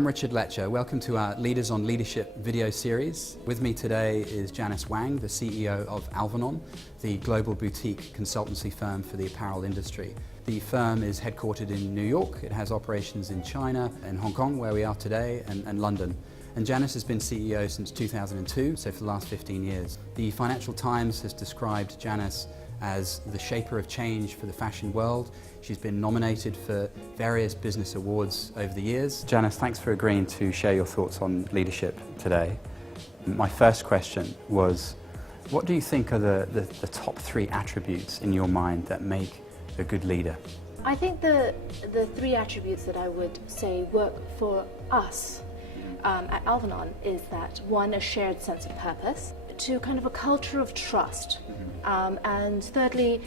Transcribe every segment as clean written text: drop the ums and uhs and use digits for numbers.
I'm Richard Letcher. Welcome to our Leaders on Leadership video series. With me today is Janice Wang, the CEO of Alvanon, the global boutique consultancy firm for the apparel industry. The firm is headquartered in New York. It has operations in China and Hong Kong, where we are today, and London. And Janice has been CEO since 2002, so for the last 15 years. The Financial Times has described Janice as the shaper of change for the fashion world. She's been nominated for various business awards over the years. Janice, thanks for agreeing to share your thoughts on leadership today. My first question was, what do you think are the top 3 attributes in your mind that make a good leader? I think the 3 attributes that I would say work for us at Alvanon is that 1, a shared sense of purpose, 2, kind of a culture of trust, and thirdly,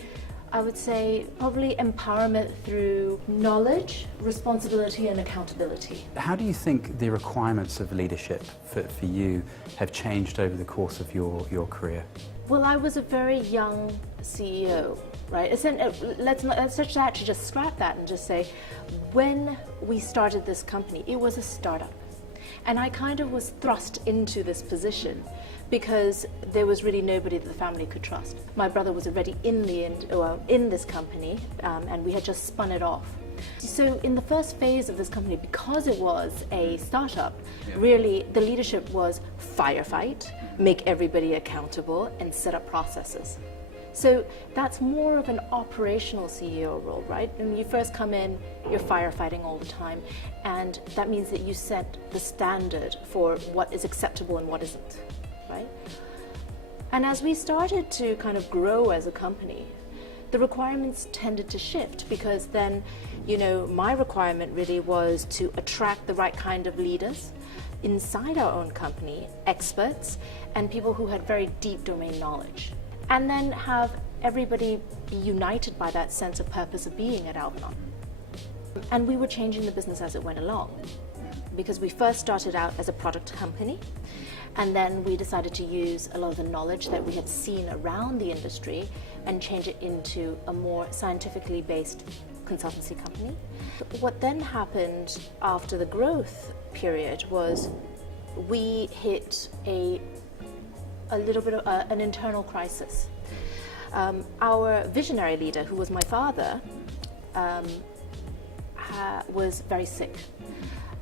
I would say probably empowerment through knowledge, responsibility and accountability. How do you think the requirements of leadership for you have changed over the course of your career? Well, I was a very young CEO, right? Let's actually just scrap that and just say, when we started this company, it was a startup. And I kind of was thrust into this position because there was really nobody that the family could trust. My brother was already in this company, and we had just spun it off. So in the first phase of this company, because it was a startup, really the leadership was firefight, make everybody accountable, and set up processes. So that's more of an operational CEO role, right? When you first come in, you're firefighting all the time, and that means that you set the standard for what is acceptable and what isn't, right? And as we started to kind of grow as a company, the requirements tended to shift, because then, my requirement really was to attract the right kind of leaders inside our own company, experts, and people who had very deep domain knowledge. And then have everybody be united by that sense of purpose of being at Alvanon. And we were changing the business as it went along, because we first started out as a product company, and then we decided to use a lot of the knowledge that we had seen around the industry and change it into a more scientifically based consultancy company. What then happened after the growth period was we hit a little bit of an internal crisis. Our visionary leader, who was my father, was very sick,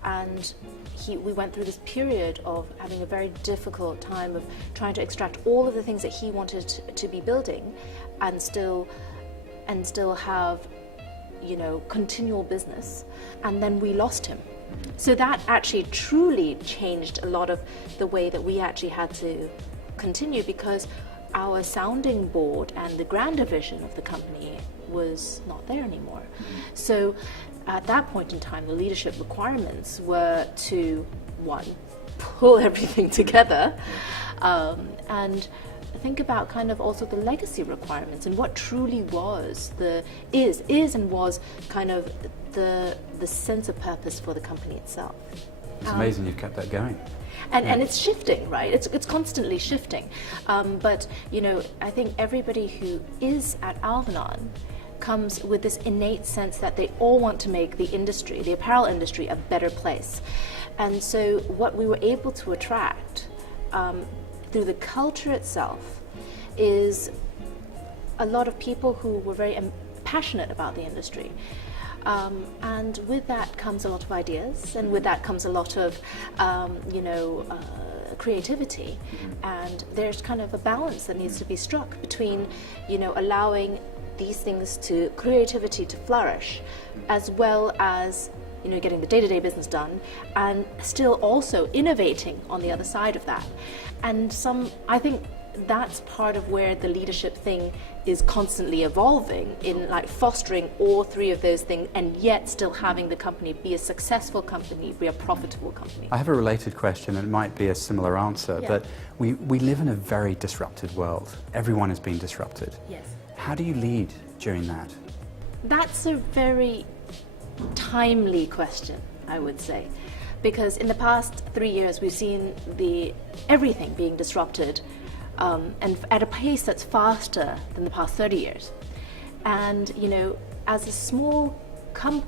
and we went through this period of having a very difficult time of trying to extract all of the things that he wanted to be building and still have continual business, and then we lost him. So that actually truly changed a lot of the way that we actually had to continue, because our sounding board and the grander vision of the company was not there anymore. So at that point in time, the leadership requirements were to, 1, pull everything together, and think about kind of also the legacy requirements and what truly was is and was kind of the sense of purpose for the company itself. It's amazing you've kept that going. And it's shifting, right? It's constantly shifting. But I think everybody who is at Alvanon comes with this innate sense that they all want to make the industry, the apparel industry, a better place. And so what we were able to attract through the culture itself is a lot of people who were very passionate about the industry. And with that comes a lot of ideas, and with that comes a lot of, creativity. And there's kind of a balance that needs to be struck between, allowing these things creativity to flourish, as well as, getting the day-to-day business done, and still also innovating on the other side of that. And I think that's part of where the leadership thing is constantly evolving, in like fostering all 3 of those things, and yet still having the company be a successful company, be a profitable company. I have a related question, and it might be a similar answer, but we live in a very disrupted world. Everyone has been disrupted. Yes. How do you lead during that? That's a very timely question, I would say, because in the past 3 years we've seen everything being disrupted, and at a pace that's faster than the past 30 years. And as a small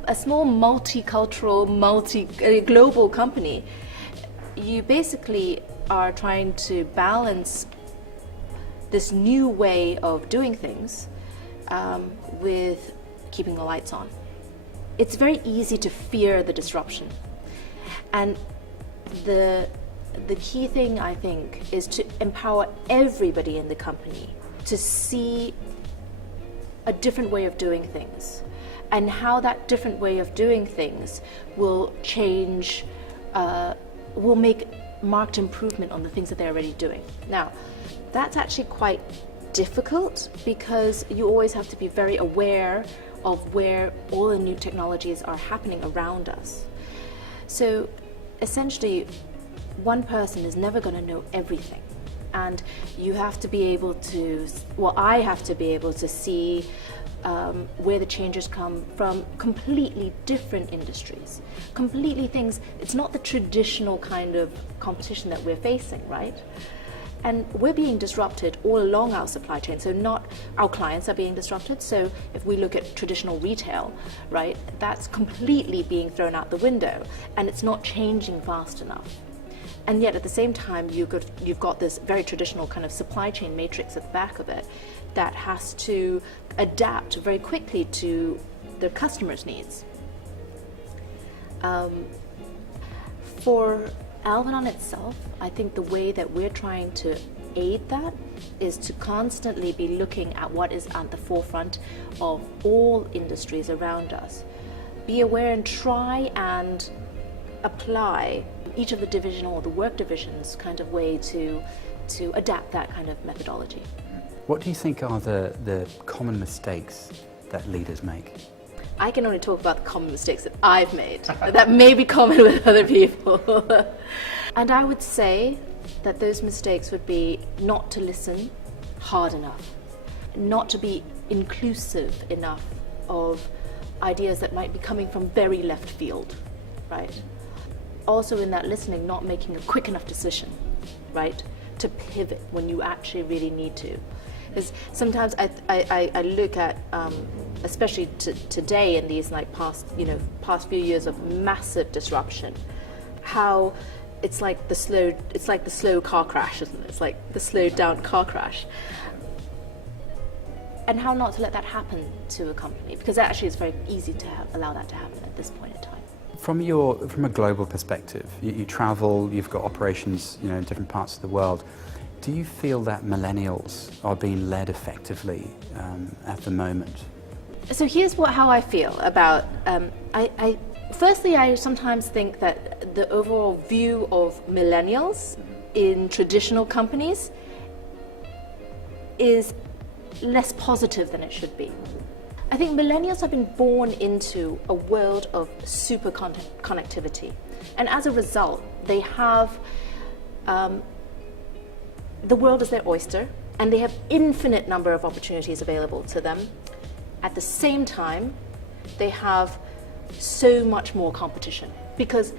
a small multicultural, global company, you basically are trying to balance this new way of doing things with keeping the lights on. It's very easy to fear the disruption. And the key thing, I think, is to empower everybody in the company to see a different way of doing things, and how that different way of doing things will change, will make marked improvement on the things that they're already doing. Now, that's actually quite difficult because you always have to be very aware of where all the new technologies are happening around us. So essentially, one person is never going to know everything. And you have to be able to, well, I have to be able to see where the changes come from completely different industries, completely things. It's not the traditional kind of competition that we're facing, right? And we're being disrupted all along our supply chain. So not our clients are being disrupted. So if we look at traditional retail, right, that's completely being thrown out the window, and it's not changing fast enough. And yet at the same time, you've got this very traditional kind of supply chain matrix at the back of it that has to adapt very quickly to their customers' needs. For Alvanon itself, I think the way that we're trying to aid that is to constantly be looking at what is at the forefront of all industries around us. Be aware and try and apply each of the divisional or the work divisions kind of way to adapt that kind of methodology. What do you think are the common mistakes that leaders make? I can only talk about the common mistakes that I've made. That may be common with other people. And I would say that those mistakes would be not to listen hard enough, not to be inclusive enough of ideas that might be coming from very left field, right? Also in that listening, not making a quick enough decision, right, to pivot when you actually really need to. Because sometimes I look at, especially today in these like past few years of massive disruption, how it's like the slow car crash, isn't it? It's like the slowed down car crash. And how not to let that happen to a company, because actually it's very easy to allow that to happen at this point in time. From a global perspective, you travel, you've got operations, in different parts of the world. Do you feel that millennials are being led effectively at the moment? So here's how I feel about. Firstly, I sometimes think that the overall view of millennials in traditional companies is less positive than it should be. I think millennials have been born into a world of super connectivity, and as a result, they have the world is their oyster, and they have infinite number of opportunities available to them. At the same time, they have so much more competition because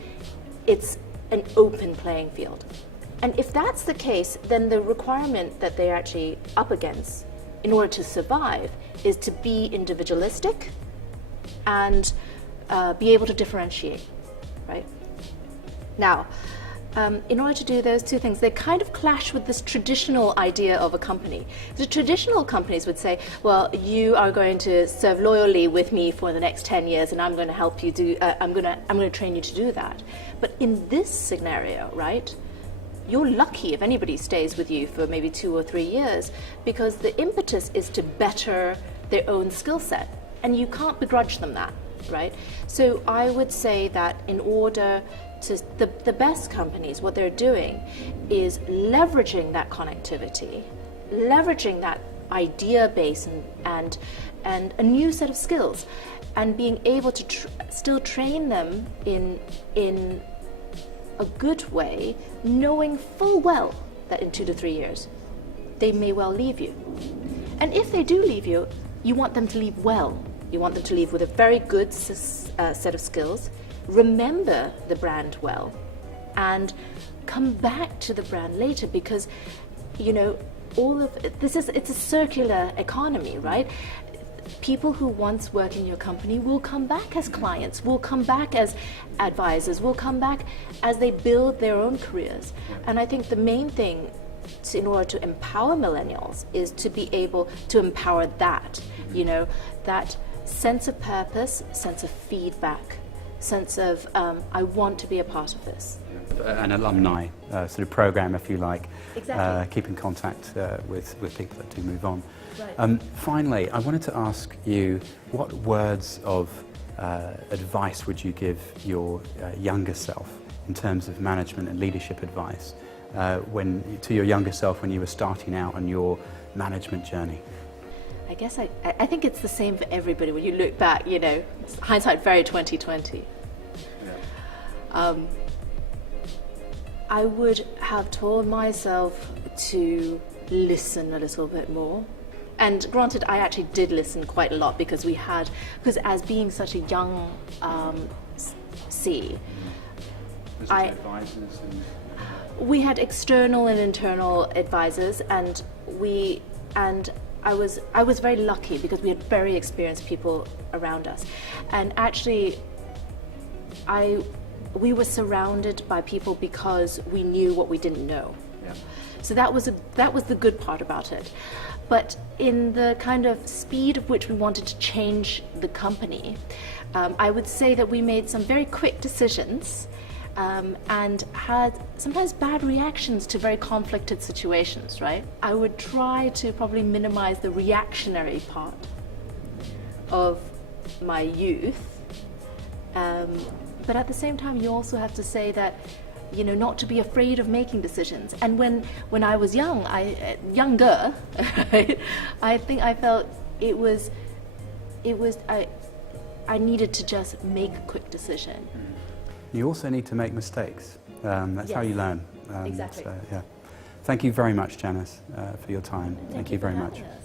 it's an open playing field. And if that's the case, then the requirement that they're actually up against in order to survive is to be individualistic and be able to differentiate, right? Now, in order to do those two things, they kind of clash with this traditional idea of a company. The traditional companies would say, well, you are going to serve loyally with me for the next 10 years and I'm going to help you do, I'm going to train you to do that. But in this scenario, right, you're lucky if anybody stays with you for maybe 2 or 3 years, because the impetus is to better their own skill set, and you can't begrudge them that, right? So I would say that in order to, the best companies, what they're doing is leveraging that connectivity, leveraging that idea base and a new set of skills, and being able to still train them in a good way, knowing full well that in 2 to 3 years they may well leave you. And if they do leave you, you want them to leave well. You want them to leave with a very good set of skills, remember the brand well, and come back to the brand later, because all of this it's a circular economy, right? people who once work in your company will come back as clients, will come back as advisors, will come back as they build their own careers. And I think the main thing in order to empower millennials is to be able to empower that, you know, that sense of purpose, sense of feedback, sense of I want to be a part of this. An alumni sort of program, if you like. Exactly. Keep in contact with people that do move on. Right. Finally, I wanted to ask you, what words of advice would you give your younger self in terms of management and leadership advice to your younger self when you were starting out on your management journey? I guess I think it's the same for everybody. When you look back, you know, hindsight very 2020. I would have told myself to listen a little bit more. And granted, I actually did listen quite a lot because as being such a young C, we had external and internal advisors, and I was very lucky because we had very experienced people around us, and actually we were surrounded by people because we knew what we didn't know. Yeah. So that was the good part about it. But in the kind of speed of which we wanted to change the company, I would say that we made some very quick decisions and had sometimes bad reactions to very conflicted situations, right? I would try to probably minimize the reactionary part of my youth. But at the same time, you also have to say that, you know, not to be afraid of making decisions. And when I was younger, right, I think I felt I needed to just make a quick decision. You also need to make mistakes. That's how you learn. Exactly. So, yeah. Thank you very much, Janice, for your time. Thank you very for much. having us.